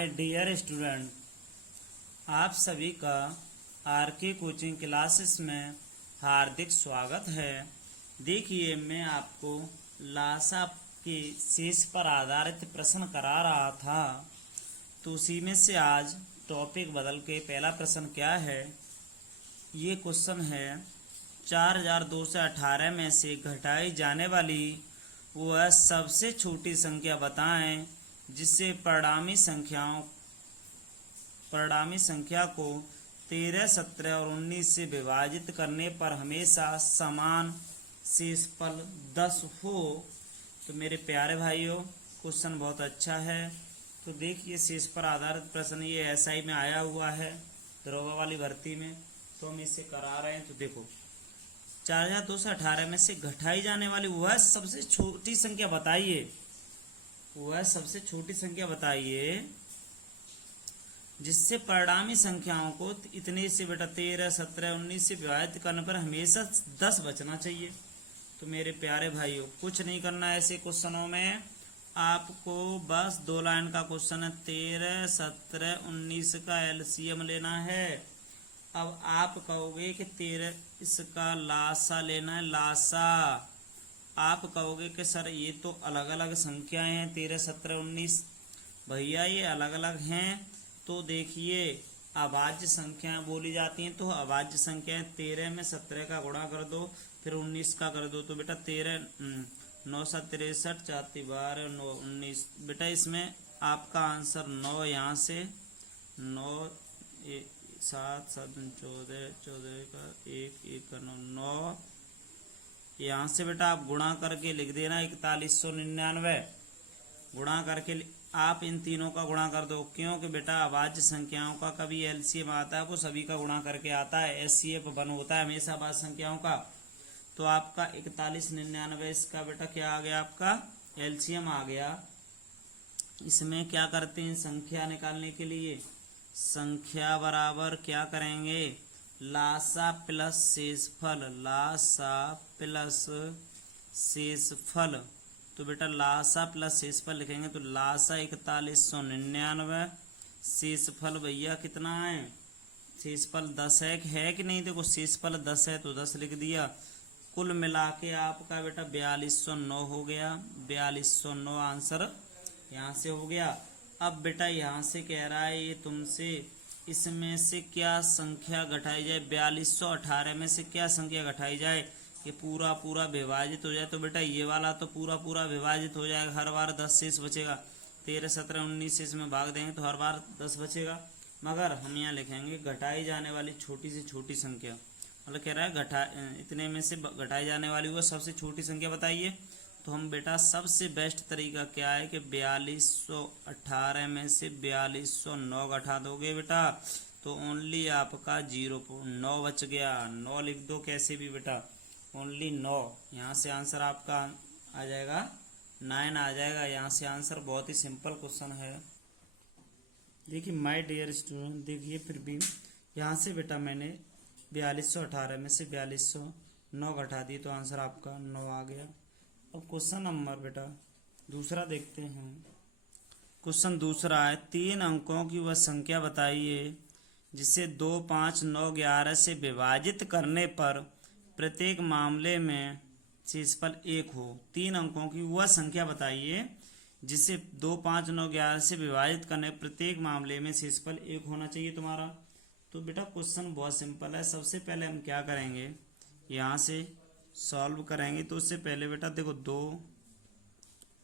My dear student, आप सभी का आर के कोचिंग क्लासेस में हार्दिक स्वागत है। देखिए, मैं आपको लासा के शेष पर आधारित प्रश्न करा रहा था, तो उसी में से आज टॉपिक बदल के पहला प्रश्न क्या है। ये क्वेश्चन है 4218 में से घटाई जाने वाली वह सबसे छोटी संख्या बताएं जिससे परिणामी संख्या को 13, 17 और 19 से विभाजित करने पर हमेशा समान शेषफल 10 हो। तो मेरे प्यारे भाइयों, क्वेश्चन बहुत अच्छा है। तो देखिए, शेष पर आधारित प्रश्न ये एसआई में आया हुआ है, दरोगा वाली भर्ती में, तो हम इसे करा रहे हैं। तो देखो, 4218 में से घटाई जाने वाली वह सबसे छोटी संख्या बताइए, वह सबसे छोटी संख्या बताइए जिससे परिणामी संख्याओं को इतने से बेटा 13, 17, 19 से विभाजित करने पर हमेशा 10 बचना चाहिए। तो मेरे प्यारे भाइयों, कुछ नहीं करना है ऐसे क्वेश्चनों में, आपको बस 2 लाइन का क्वेश्चन है। 13, 17, 19 का एलसीएम लेना है। अब आप कहोगे कि 13 इसका लासा लेना है, लासा। आप कहोगे कि सर ये तो अलग अलग संख्याएं हैं, 13, 17, 19। भैया ये अलग अलग हैं। तो देखिए, अभाज्य संख्याएं बोली जाती हैं, तो अभाज्य संख्याएं 13 में 17 का गुणा कर दो, फिर 19 का कर दो। तो बेटा 13 9 7 63 4 12 9 19। बेटा इसमें आपका आंसर 9, यहाँ से 9 7 7 14 14 का 1 1 का 9 यहाँ से बेटा आप गुणा करके लिख देना 4199। गुणा करके आप इन तीनों का गुणा कर दो, क्योंकि बेटा अभाज्य संख्याओं का कभी एलसीएम आता है वो सभी का गुणा करके आता है, एचसीएफ बन होता है हमेशा अभाज्य संख्याओं का। तो आपका 4199 इसका बेटा क्या आ गया, आपका एलसीएम आ गया। इसमें क्या करते हैं, संख्या निकालने के लिए संख्या बराबर क्या करेंगे, लासा प्लस शेषफल, लासा प्लस शेषफल। तो बेटा लासा प्लस शेषफल लिखेंगे, तो लासा 4199, शेषफल भैया कितना है, शेषफल 10 है कि नहीं। देखो शेषफल 10 है तो 10 लिख दिया। कुल मिला के आपका बेटा 4209 हो गया, 4209 आंसर यहाँ से हो गया। अब बेटा यहाँ से कह रहा है ये तुमसे, इसमें से क्या संख्या घटाई जाए, 4218 में से क्या संख्या घटाई जाए, ये पूरा पूरा विभाजित हो जाए। तो बेटा ये वाला तो पूरा पूरा विभाजित हो जाएगा, हर बार 10 शेष बचेगा। 13, 17, 19 से इसमें भाग देंगे तो हर बार 10 बचेगा। मगर हम यहाँ लिखेंगे घटाई जाने वाली छोटी से छोटी संख्या, मतलब कह रहा है इतने में से घटाई जाने वाली वो सबसे छोटी संख्या बताइए। तो हम बेटा सबसे बेस्ट तरीका क्या है कि 4218 में से 4209 घटा दोगे बेटा, तो ओनली आपका 9 बच गया। 9 लिख दो कैसे भी बेटा, ओनली 9। यहाँ से आंसर आपका आ जाएगा 9 आ जाएगा। यहाँ से आंसर बहुत ही सिंपल क्वेश्चन है। देखिए माय डियर स्टूडेंट, देखिए फिर भी यहाँ से बेटा मैंने 4218 में से 4209 घटा दी, तो आंसर आपका 9 आ गया। अब क्वेश्चन नंबर बेटा दूसरा देखते हैं। क्वेश्चन दूसरा है, 3 अंकों की वह संख्या बताइए जिसे 2, 5, 9, 11 से विभाजित करने पर प्रत्येक मामले में शेषफल 1 हो। 3 अंकों की वह संख्या बताइए जिसे 2, 5, 9, 11 से विभाजित करने प्रत्येक मामले में शेषफल 1 होना चाहिए तुम्हारा। तो बेटा क्वेश्चन बहुत सिंपल है। सबसे पहले हम क्या करेंगे, यहाँ से सॉल्व करेंगे। तो उससे पहले बेटा देखो 2,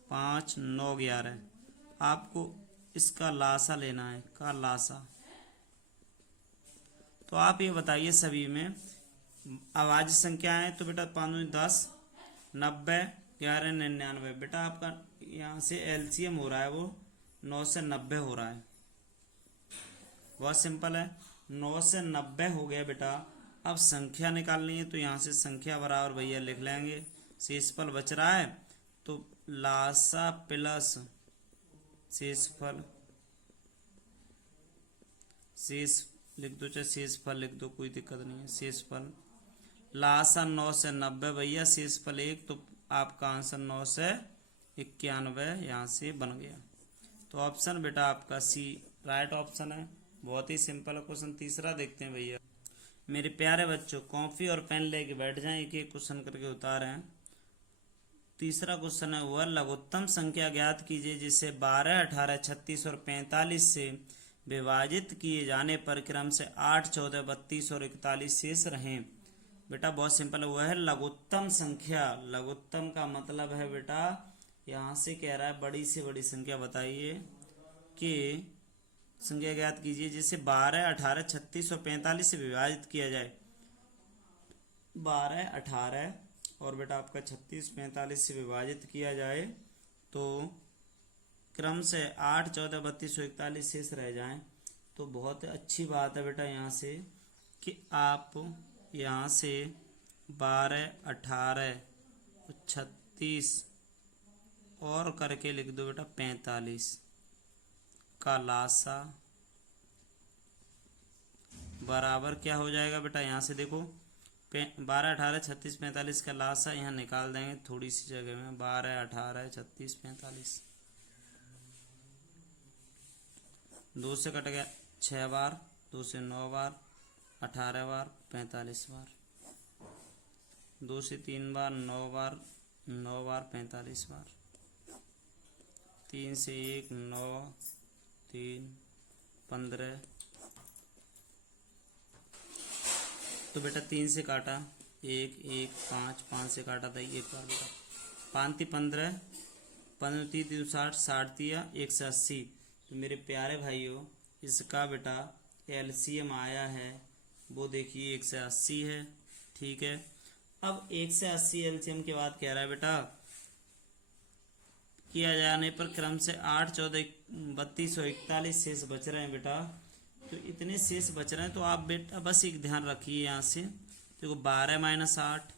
5, 9, 11 आपको इसका लासा लेना है, का लासा। तो आप ये बताइए सभी में अभाज्य संख्या है, तो बेटा 5 10 90 11 99। बेटा आपका यहाँ से एलसीएम हो रहा है वो 9 से 90 हो रहा है, बहुत सिंपल है। 9 से 90 हो गया बेटा। अब संख्या निकालनी है, तो यहाँ से संख्या बराबर भैया लिख लेंगे, शेषफल बच रहा है तो लासा प्लस शेषफल, शेष लिख दो चाहे शेषफल लिख दो, कोई दिक्कत नहीं है। शेषफल लासा 9 से 90 भैया, शेषफल 1, तो आपका आंसर 9 से 91 यहाँ से बन गया। तो ऑप्शन बेटा आपका सी राइट ऑप्शन है। बहुत ही सिंपल क्वेश्चन। तीसरा देखते हैं भैया। मेरे प्यारे बच्चों, कॉपी और पेन लेके बैठ जाएं, एक एक क्वेश्चन करके उतारे हैं। तीसरा क्वेश्चन है, वह लघुत्तम संख्या ज्ञात कीजिए जिसे 12, 18, 36 और 45 से विभाजित किए जाने पर क्रम से 8, 14, 32 और 41 शेष रहें। बेटा बहुत सिंपल है, वह है लघुत्तम संख्या। लघुत्तम का मतलब है बेटा, यहाँ से कह रहा है बड़ी से बड़ी संख्या बताइए कि संख्या ज्ञात कीजिए जिसे 12, 18, 36 और 45 से विभाजित किया जाए। 12, 18 और बेटा आपका 36, 45 से विभाजित किया जाए तो क्रम से 8, 14, 32 और 41 शेष रह जाएं। तो बहुत अच्छी बात है बेटा यहाँ से कि आप यहाँ से 12, 18, 36 और करके लिख दो बेटा 45 का लासा बराबर क्या हो जाएगा बेटा, यहाँ से देखो 12, 18, 36, 45 का लासा यहाँ निकाल देंगे थोड़ी सी जगह में। 12, 18, 36, 45 2 से कट गया 6 बार, 2 से 9 बार, 18 बार, 45 बार, 2 से 3 बार, 9 बार, 9 बार, 45 बार, 3 से 1, 9, 3, 15। तो बेटा 3 से काटा 1, 1, 5, 5 से काटा था 1 बार बेटा। 5 3 15, 15 3 3 60, 60 दिया 180। तो मेरे प्यारे भाइयों, इसका बेटा एलसीएम आया है वो देखिए 180 है। ठीक है, अब 180 एलसीएम के बाद कह रहा है बेटा किया जाने पर क्रम से 8, 14, 32 और 41 शेष बच रहे हैं बेटा। तो इतने शेष बच रहे हैं तो आप बेटा बस एक ध्यान रखिए यहाँ से देखो 12 - 8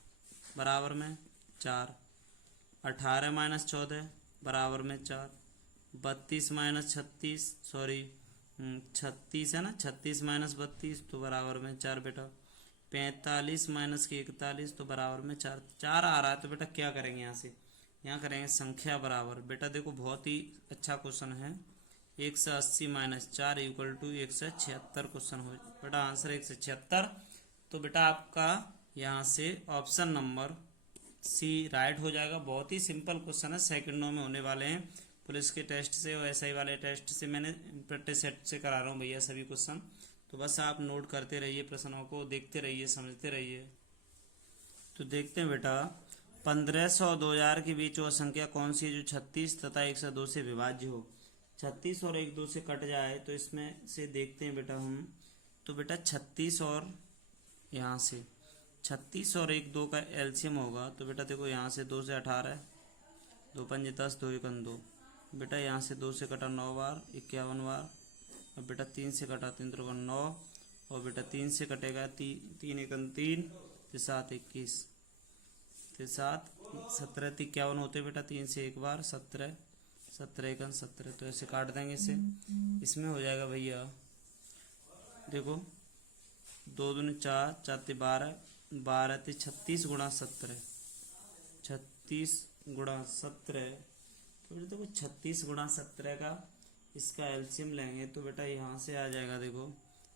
बराबर में 4, 18 - 14 बराबर में 4, 32 - 36 सॉरी 36 है ना, 36 - 32 तो बराबर में 4 बेटा, 45 - 41 तो बराबर में 4 4 आ रहा है। तो बेटा क्या करेंगे यहाँ से, यहाँ करेंगे संख्या बराबर। बेटा देखो बहुत ही अच्छा क्वेश्चन है। 180 - 4 इक्वल टू 176 क्वेश्चन हो बेटा, आंसर 176। तो बेटा आपका यहाँ से ऑप्शन नंबर सी राइट हो जाएगा। बहुत ही सिंपल क्वेश्चन है, सेकंडों में होने वाले हैं। पुलिस के टेस्ट से और एसआई वाले टेस्ट से मैंने प्रैक्टिस सेट से करा रहा हूँ भैया सभी क्वेश्चन। तो बस आप नोट करते रहिए, प्रश्नों को देखते रहिए, समझते रहिए। तो देखते हैं बेटा 1500 और 2000 के बीच वह संख्या कौन सी है जो 36 तथा 102 से विभाज्य हो। 36 और 1 2 से कट जाए तो इसमें से देखते हैं बेटा हम। तो बेटा 36 और यहाँ से 36 और 1 2 का एलसीएम होगा। तो बेटा देखो यहाँ से 2 से 18, 2 पंजे 10, 2 एकम 2 बेटा, यहाँ से 2 से कटा 9 बार 51 बार। अब बेटा 3 से कटा 3 त्रिकोण 9 और बेटा 3 से कटेगा 3 एकम 3, 7 21, 7 17 51 होते बेटा। 3 से 1 बार 17, 17 एकम 17। तो ऐसे काट देंगे इसे। इसमें हो जाएगा भैया देखो 2 दूनी 4, 4 × 12, 12 × 36 × 17, 36 × 17। तो बेटा देखो 36 × 17 का इसका एलसीएम लेंगे तो बेटा यहाँ से आ जाएगा देखो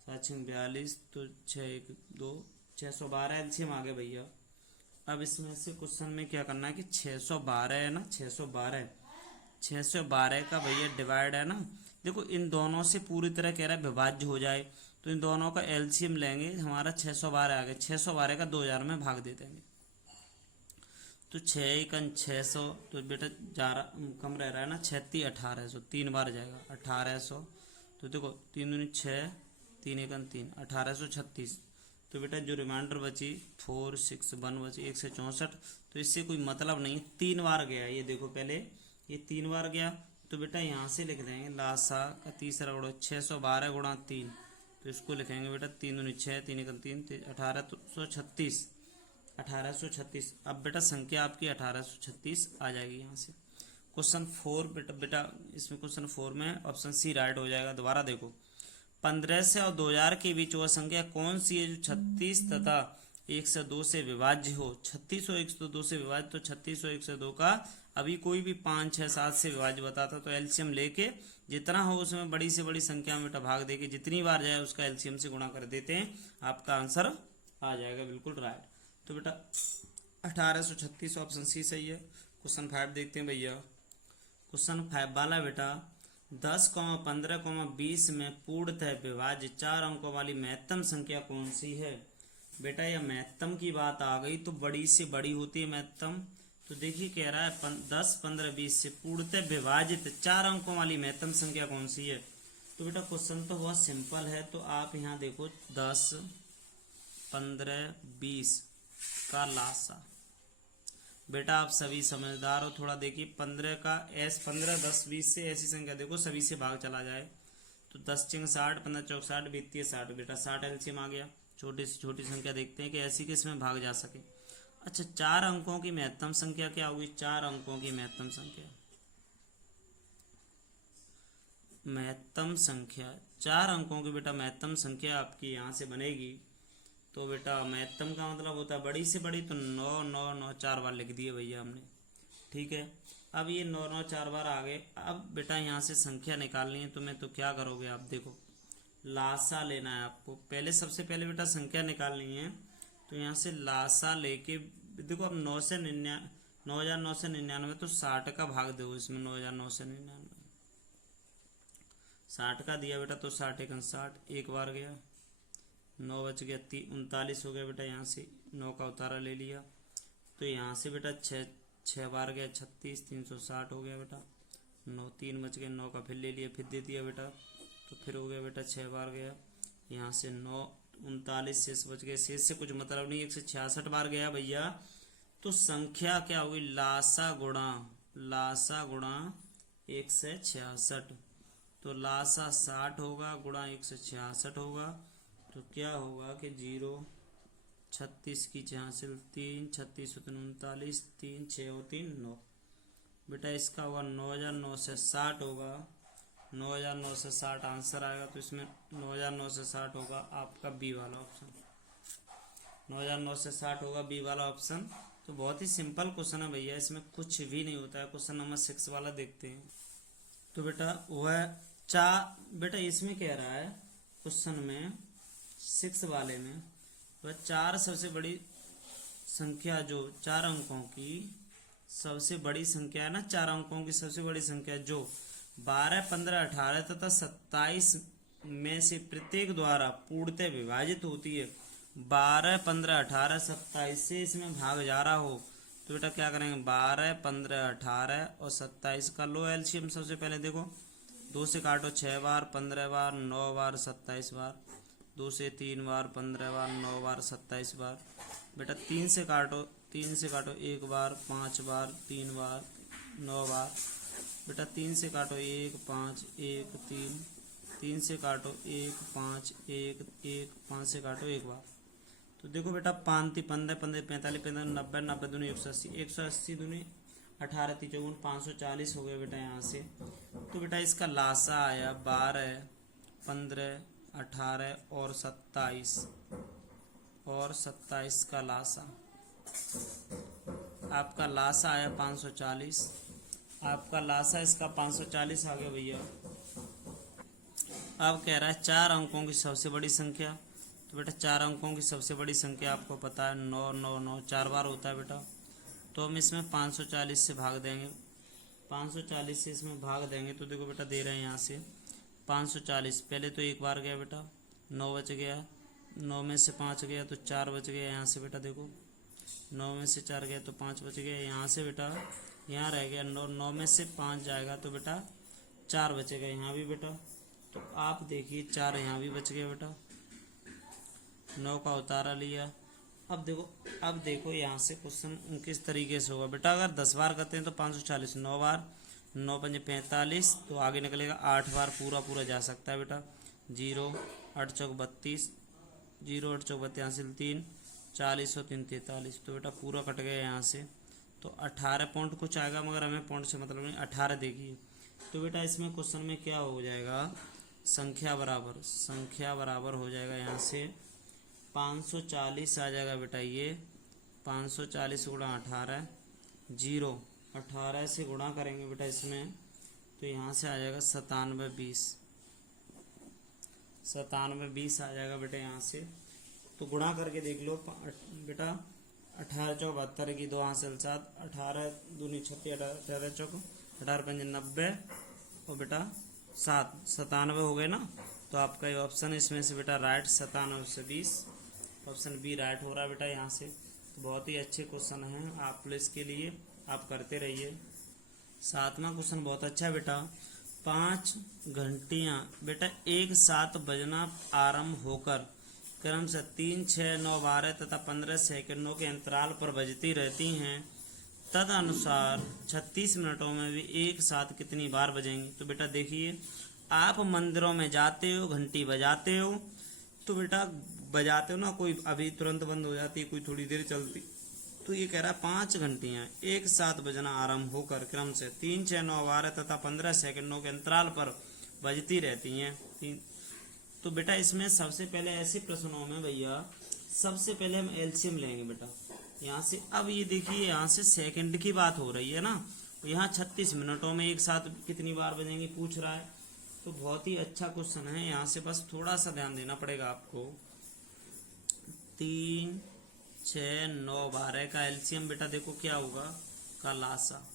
7 × 42 तो 6 1 2 612 एलसीएम आ गया भैया। अब इसमें से क्वेश्चन में क्या करना है कि 612 है ना, 612 का भैया डिवाइड है ना। देखो इन दोनों से पूरी तरह कह रहा है विभाज्य हो जाए तो इन दोनों का एलसीएम लेंगे, हमारा 612 आ गया। 612 का 2000 में भाग दे देंगे तो 6 एकम 600। तो बेटा ज़्यादा कम रह रहा है ना, 6 3 1800, 3 बार जाएगा 1800। तो देखो 3 दूनी 6, 3 एकम 3, 1836। तो बेटा जो रिमाइंडर बची 4 6 1 बची 164। तो इससे कोई मतलब नहीं, 3 बार गया ये देखो, पहले ये 3 बार गया। तो बेटा यहाँ से लिख देंगे लासा का तीसरा गुणा 612 × 3। तो इसको लिखेंगे बेटा 3 दूनी 6, 3 एकम 3, 1836, 1836। अब बेटा संख्या आपकी 1836 आ जाएगी यहाँ से। क्वेश्चन 4 बेटा इसमें क्वेश्चन 4 में ऑप्शन सी राइट हो जाएगा। दोबारा देखो 1500 और 2000 के बीच वह संख्या कौन सी है जो 36 तथा 102 से विभाज्य हो। 36 और 102 से विभाज्य, तो 36 और 102 का अभी कोई भी 5 6 7 से विभाज्य बताता तो एलसीएम लेके जितना हो उसमें बड़ी से बड़ी संख्या में बेटा भाग देके जितनी बार जाए उसका एलसीएम से गुणा कर देते हैं, आपका आंसर आ जाएगा बिल्कुल राइट। तो बेटा 1836 ऑप्शन सी सही है। क्वेश्चन 5 देखते हैं भैया। क्वेश्चन 5 वाला बेटा 10, 15, 20 में पूर्णतः विभाज्य 4 अंकों वाली महत्तम संख्या कौन सी है। बेटा यह महत्तम की बात आ गई तो बड़ी से बड़ी होती है महत्तम। तो देखिए कह रहा है 10, 15, 20 से पूर्णतः विभाजित 4 अंकों वाली महत्तम संख्या कौन सी है। तो बेटा क्वेश्चन तो बहुत सिंपल है। तो आप यहाँ देखो 10, 15, 20 का लासा। बेटा आप सभी समझदार हो, थोड़ा देखिए 15 का 15, 10, 20 से ऐसी संख्या देखो सभी से भाग चला जाए तो 10 चिंग 60, 15 चौक 60, 20 60। बेटा 60 एलसीएम आ गया। छोटी से छोटी संख्या देखते हैं कि ऐसी किसमें भाग जा सके। अच्छा 4 अंकों की महत्तम संख्या क्या होगी। 4 अंकों की महत्तम संख्या, महत्तम संख्या 4 अंकों की बेटा महत्तम संख्या आपकी यहाँ से बनेगी। तो बेटा महत्तम का मतलब होता है बड़ी से बड़ी। तो 9, 9, 9 4 बार लिख दिए भैया हमने, ठीक है। अब ये 9, 9 4 बार आ गए। अब बेटा यहाँ से संख्या निकालनी है तुम्हें, तो क्या करोगे आप देखो, लासा लेना है आपको। पहले सबसे पहले बेटा संख्या निकालनी है। तो यहाँ से लासा लेके देखो अब 9,999 तो 60 का भाग दो इसमें। 9,999 60 का दिया बेटा तो 60 1 60, एक बार गया 9 बच गया 39 हो गया बेटा। यहाँ से 9 का उतारा ले लिया तो यहाँ से बेटा 6 बार गया 36, 360 हो गया बेटा। 9 3 बच गए, 9 का फिर ले लिया, फिर दे दिया बेटा तो फिर हो गया बेटा 6 बार गया। यहाँ से 9 39 शेष बच गए। शेष से कुछ मतलब नहीं, 166 बार गया भैया। तो संख्या क्या हुई, लासा गुणा 166। तो लासा 60 होगा गुणा 166 होगा। तो क्या होगा कि 0 36 की 66 3 36 39 3 6 और 3 9। बेटा इसका होगा 9,960 होगा। 9,960 आंसर आएगा। तो इसमें 9,960 होगा आपका बी वाला ऑप्शन। 9,960 होगा बी वाला ऑप्शन। तो बहुत ही सिंपल क्वेश्चन है भैया, इसमें कुछ भी नहीं होता है। क्वेश्चन नंबर 6 वाला देखते हैं। तो बेटा वह बेटा इसमें कह रहा है क्वेश्चन में 6 वाले में वह 4 सबसे बड़ी संख्या जो 4 अंकों की सबसे बड़ी संख्या है ना, 4 अंकों की सबसे बड़ी संख्या जो 12, 15, 18 तथा 27 में से प्रत्येक द्वारा पूर्णतः विभाजित होती है। 12, 15, 18, 27 से इसमें भाग जा रहा हो तो बेटा क्या करेंगे, 12, 15, 18 और 27 का लो एलसीएम। सबसे पहले देखो 2 से काटो 6 बार, 15 बार, 9 बार, 27 बार। 2 से 3 बार, 15 बार, 9 बार, 27 बार। बेटा 3 से काटो 1 बार, 5 बार, 3 बार, 9 बार। बेटा 3 से काटो 1, 5, 1, 3। 3 से काटो 1, 5, 1, 1, 5 से काटो 1 बार। तो देखो बेटा 5 3 15 15 45 45 90 90 दूनी 180 180 दूनी 18 3 54 540 हो गया बेटा यहाँ से। तो बेटा इसका लासा आया 12, 15, 18 और 27 का लासा। आपका लासा आया 540। आपका लासा इसका 540 आ गया भैया। अब कह रहा है 4 अंकों की सबसे बड़ी संख्या। तो बेटा 4 अंकों की सबसे बड़ी संख्या आपको पता है 9 9 9 4 बार होता है बेटा। तो हम इसमें 540 से भाग देंगे। 540 से इसमें भाग देंगे तो देखो बेटा दे रहे हैं यहाँ से 540। पहले तो 1 बार गया बेटा, 9 बच गया। 9 में से 5 गया तो 4 बच गया यहाँ से बेटा। देखो 9 में से 4 गया तो 5 बच गया यहाँ से बेटा। यहाँ रह गया 9 में से 5 जाएगा तो बेटा 4 बचेगा यहाँ भी बेटा। तो आप देखिए 4 यहाँ भी बच गया बेटा। 9 का उतारा लिया। अब देखो यहाँ से क्वेश्चन किस तरीके से होगा बेटा। अगर 10 बार करते हैं तो 540, 9 बार, 9 पंजे 45 तो आगे निकलेगा 8 बार पूरा जा सकता है बेटा। 0 8 चौक 32, 0 8 चौक 32 हासिल 3, 40 और 3 43। तो बेटा पूरा कट गया यहाँ से। तो 18 पॉइंट कुछ आएगा मगर हमें पॉइंट से मतलब नहीं। 18 देखिए तो बेटा इसमें क्वेश्चन में क्या हो जाएगा, संख्या बराबर हो जाएगा यहाँ से 540 आ जाएगा बेटा। ये 540 गुणा 18, 0 18 से गुणा करेंगे बेटा इसमें तो यहाँ से आ जाएगा 97 20 आ जाएगा बेटा यहाँ से। तो गुणा करके देख लो बेटा, 18 चौक 72 की 2 हासिल 7, 18 दूनी 36, 18 चौक 18 पंजे 90 और बेटा 7, 97 हो गए ना। तो आपका ये ऑप्शन इसमें से बेटा राइट 97 से 20, ऑप्शन बी राइट हो रहा है बेटा यहाँ से। तो बहुत ही अच्छे क्वेश्चन हैं आप पुलिस के लिए, आप करते रहिए। 7वां क्वेश्चन बहुत अच्छा है बेटा। 5 घंटियाँ बेटा एक साथ बजना आरंभ होकर क्रम से 3, 6, 9, 12 तथा 15 सेकंडों के अंतराल पर बजती रहती हैं। तदनुसार 36 मिनटों में भी एक साथ कितनी बार बजेंगी। तो बेटा देखिए, आप मंदिरों में जाते हो, घंटी बजाते हो, तो बेटा बजाते हो ना, कोई अभी तुरंत बंद हो जाती है, कोई थोड़ी देर चलती। तो ये कह रहा है 5 घंटियां एक साथ बजना आरंभ होकर क्रम से 3, 6, 9, 12 तथा 15 सेकंडों के अंतराल पर बजती रहती हैं। तो बेटा इसमें सबसे पहले ऐसे प्रश्नों में भैया सबसे पहले हम एलसीएम लेंगे बेटा यहाँ से। अब ये देखिए यहाँ से सेकंड की बात हो रही है ना, यहाँ 36 मिनटों में एक साथ कितनी बार बजेंगी पूछ रहा है। तो बहुत ही अच्छा क्वेश्चन है, यहाँ से बस थोड़ा सा ध्यान देना पड़ेगा आपको। 3, 6, 9, 12 का एलसीएम बेटा देखो क्या होगा, का लासा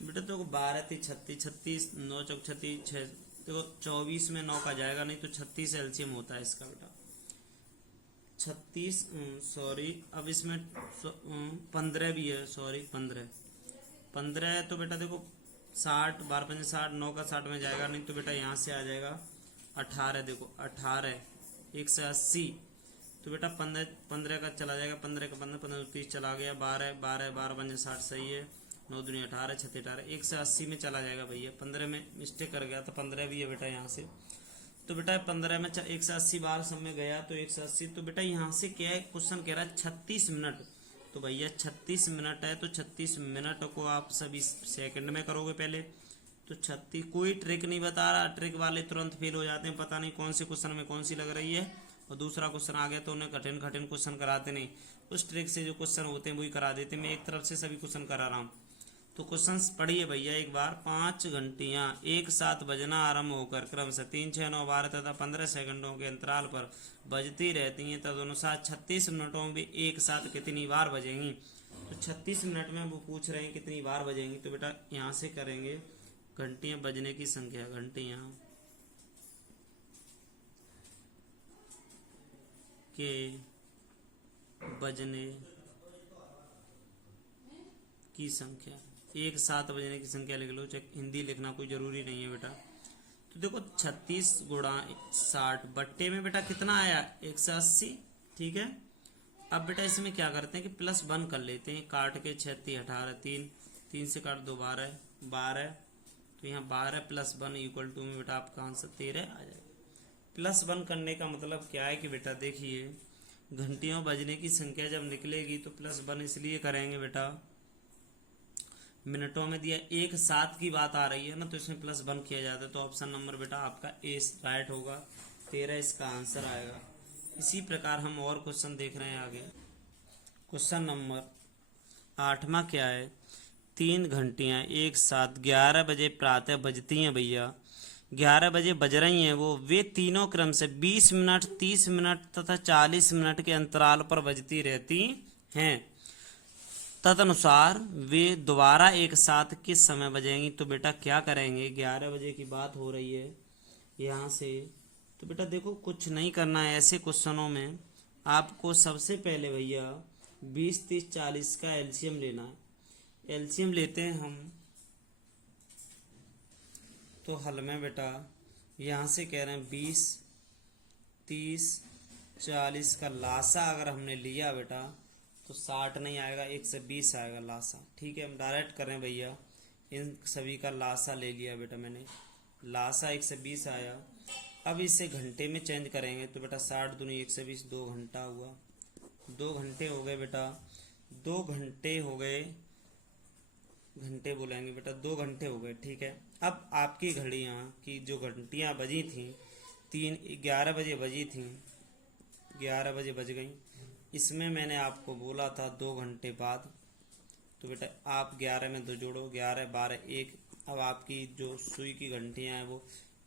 बेटा देखो 12 3 36, 36 9 चौक 36 6, देखो 24 में 9 का जाएगा नहीं, तो 36 एलसीएम होता है इसका बेटा। 36 सॉरी, अब इसमें 15 भी है, सॉरी 15 है। तो बेटा देखो 60 12 5 60, 9 का 60 में जाएगा नहीं, तो बेटा यहाँ से आ जाएगा 18। देखो 18 180, तो बेटा 15 का चला जाएगा, 15 का 15 30 चला गया, 12 12 12 5 60 सही है, 9 दूनी 18 6 18 180 में चला जाएगा भैया। 15 में मिस्टेक कर गया, तो 15 भी है बेटा यहाँ से। तो बेटा 15 में 180 बार सब में गया, तो 180। तो बेटा यहाँ से क्या है, क्वेश्चन कह रहा है 36 मिनट। तो भैया 36 मिनट है, तो 36 मिनट को आप सभी सेकंड में करोगे पहले। तो 36, कोई ट्रिक नहीं बता रहा, ट्रिक वाले तुरंत फेल हो जाते हैं, पता नहीं कौन से क्वेश्चन में कौन सी लग रही है। और दूसरा क्वेश्चन आ गया तो उन्हें कठिन क्वेश्चन कराते नहीं, उस ट्रिक से जो क्वेश्चन होते हैं वही करा देते। मैं एक तरफ से सभी क्वेश्चन करा रहा हूँ। तो क्वेश्चन पढ़िए भैया एक बार। 5 घंटियां एक साथ बजना आरंभ होकर क्रम से 3, 6, 9, 12 तथा 15 सेकंडों के अंतराल पर बजती रहती हैं। तदनुसार 36 मिनटों में एक साथ कितनी बार बजेंगी। तो 36 मिनट में वो पूछ रहे हैं कितनी बार बजेंगी। तो बेटा यहाँ से करेंगे घंटियां बजने की संख्या, घंटियां के बजने की संख्या, एक साथ बजने की संख्या लिख लो, चाहे हिंदी लिखना कोई जरूरी नहीं है बेटा। तो देखो 36 गुणा 60 बट्टे में बेटा कितना आया 180, ठीक है। अब बेटा इसमें क्या करते हैं कि +1 कर लेते हैं, काट के 36 18 3 से काट 2 12, तो यहाँ 12 + 1 = में बेटा आपका आंसर 13 आ जाएगा। +1 करने का मतलब क्या है कि बेटा देखिए घंटियों बजने की संख्या जब निकलेगी तो +1 इसलिए करेंगे बेटा, मिनटों में दिया एक साथ की बात आ रही है ना, तो इसमें +1 किया जाता है। तो ऑप्शन नंबर बेटा आपका ए राइट होगा, 13 इसका आंसर आएगा। इसी प्रकार हम और क्वेश्चन देख रहे हैं आगे। क्वेश्चन नंबर 8वां क्या है, 3 घंटियां एक साथ 11 बजे प्रातः बजती हैं भैया, 11 बजे बज रही हैं वे तीनों क्रम से 20 मिनट 30 मिनट तथा 40 मिनट के अंतराल पर बजती रहती हैं। तदनुसार वे दोबारा एक साथ किस समय बजेंगी। तो बेटा क्या करेंगे, 11 बजे की बात हो रही है यहाँ से। तो बेटा देखो कुछ नहीं करना है, ऐसे क्वेश्चनों में आपको सबसे पहले भैया 20 30 40 का एलसीएम लेना है। एलसीएम लेते हैं हम, तो हल में बेटा यहाँ से कह रहे हैं 20 30 40 का लासा अगर हमने लिया बेटा तो 60 नहीं आएगा, 120 आएगा लासा, ठीक है। हम डायरेक्ट कर रहे हैं भैया, इन सभी का लासा ले लिया बेटा मैंने, लासा 120 आया। अब इसे घंटे में चेंज करेंगे, तो बेटा 60 दूनी 120, 2 घंटा हुआ, 2 घंटे हो गए बेटा, 2 घंटे हो गए, घंटे बोलेंगे बेटा 2 घंटे हो गए, ठीक है। अब आपकी घड़ियाँ की जो घंटियाँ बजी थी 11 बजे बजी थी, 11 बजे बज गई। इसमें मैंने आपको बोला था 2 घंटे बाद, तो बेटा आप 11 में 2 जोड़ो, 11 12 1। अब आपकी जो सुई की घंटियां हैं वो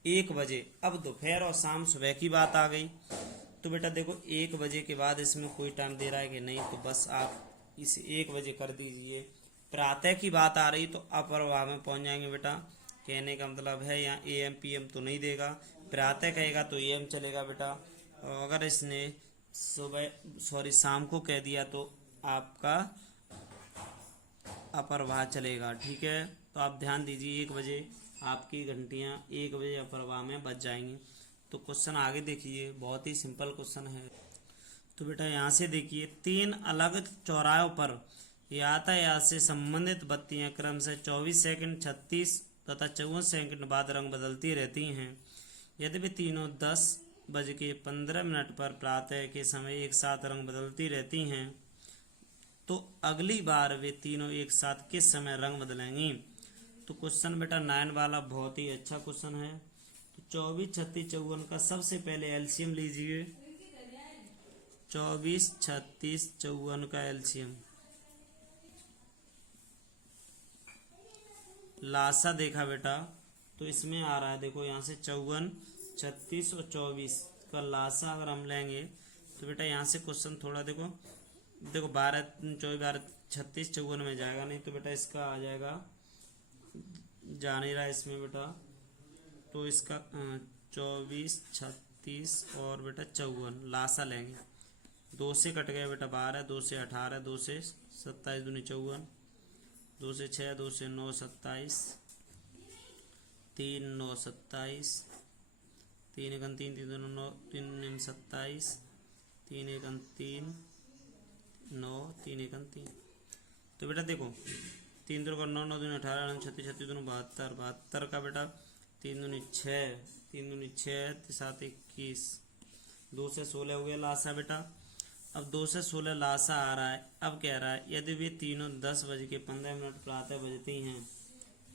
1 बजे, अब दोपहर और शाम सुबह की बात आ गई। तो बेटा देखो 1 बजे के बाद इसमें कोई टाइम दे रहा है कि नहीं, तो बस आप इसे 1 बजे कर दीजिए। प्रातः की बात आ रही तो अपरवाह में पहुंच जाएंगे बेटा। कहने का मतलब है यहाँ AM PM तो नहीं देगा, प्रातः कहेगा तो AM चलेगा बेटा। और अगर इसने शाम को कह दिया तो आपका अपरवाह चलेगा। ठीक है, तो आप ध्यान दीजिए 1 बजे आपकी घंटियां 1 बजे अपरवाह में बज जाएंगी। तो क्वेश्चन आगे देखिए, बहुत ही सिंपल क्वेश्चन है। तो बेटा यहाँ से देखिए 3 अलग चौराहों पर यातायात से संबंधित बत्तियां क्रम से 24 सेकंड 36 तथा 54 सेकंड बाद रंग बदलती रहती हैं। यदि वे तीनों 10:15 पर प्रातः के समय एक साथ रंग बदलती रहती हैं तो अगली बार वे तीनों एक साथ किस समय रंग बदलेंगी। तो क्वेश्चन बेटा 9 वाला बहुत ही अच्छा क्वेश्चन है। तो 24 36 54 का सबसे पहले एलसीएम लीजिए। 24 36 54 का एलसीएम, लासा देखा बेटा तो इसमें आ रहा है, देखो यहाँ से 54 36 और 24 का लासा अगर हम लेंगे तो बेटा यहाँ से क्वेश्चन थोड़ा देखो 12 24 12 36 54 में जाएगा नहीं, तो बेटा इसका आ जाएगा, जा नहीं रहा इसमें बेटा। तो इसका 24 36 और बेटा 54 लासा लेंगे। 2 से कट गया बेटा 12, 2 से 18, 2 से 27 दूनी 54, 2 से 6, 2 से 9 27, 3 9 27, 3 1 3 3 2 9 3 9 27, 3 1 3 9 3 1 3। तो बेटा देखो 3 2 9 9 2 18 9 36 36 2 72 72 का बेटा 3 2 6 3 2 6 7 21, 2 से 16 हो गया लासा बेटा। अब 2 से 16 लासा आ रहा है। अब कह रहा है यदि वे तीनों 10:15 प्रातः बजती हैं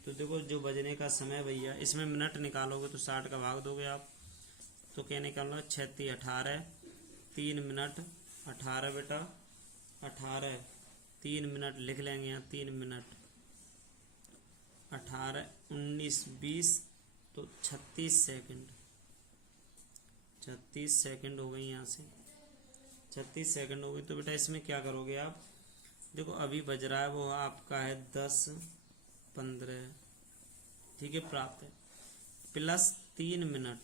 तो देखो जो बजने का समय भैया इसमें मिनट निकालोगे तो 60 का भाग दोगे आप। तो कहने का मतलब 36 18 3 मिनट 18 बेटा 18 3 मिनट लिख लेंगे यहाँ 3 मिनट 18 19 20 तो 36 सेकंड 36 सेकंड हो गई यहाँ से 36 सेकंड हो गई। तो बेटा इसमें क्या करोगे आप, देखो अभी बज रहा है वो आपका है 10:15, ठीक है, प्राप्त है प्लस 3 मिनट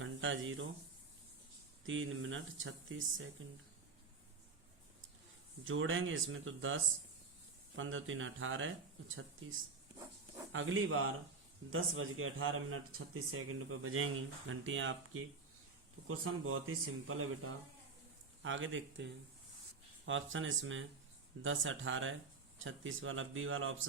घंटा 0 3 मिनट 36 सेकंड जोड़ेंगे इसमें तो 10 15 3 18 36। अगली बार 10:18 36 सेकंड पर बजेंगी घंटियाँ आपकी। तो क्वेश्चन बहुत ही सिंपल है बेटा, आगे देखते हैं। ऑप्शन इसमें 10 18 36 वाला बी वाला ऑप्शन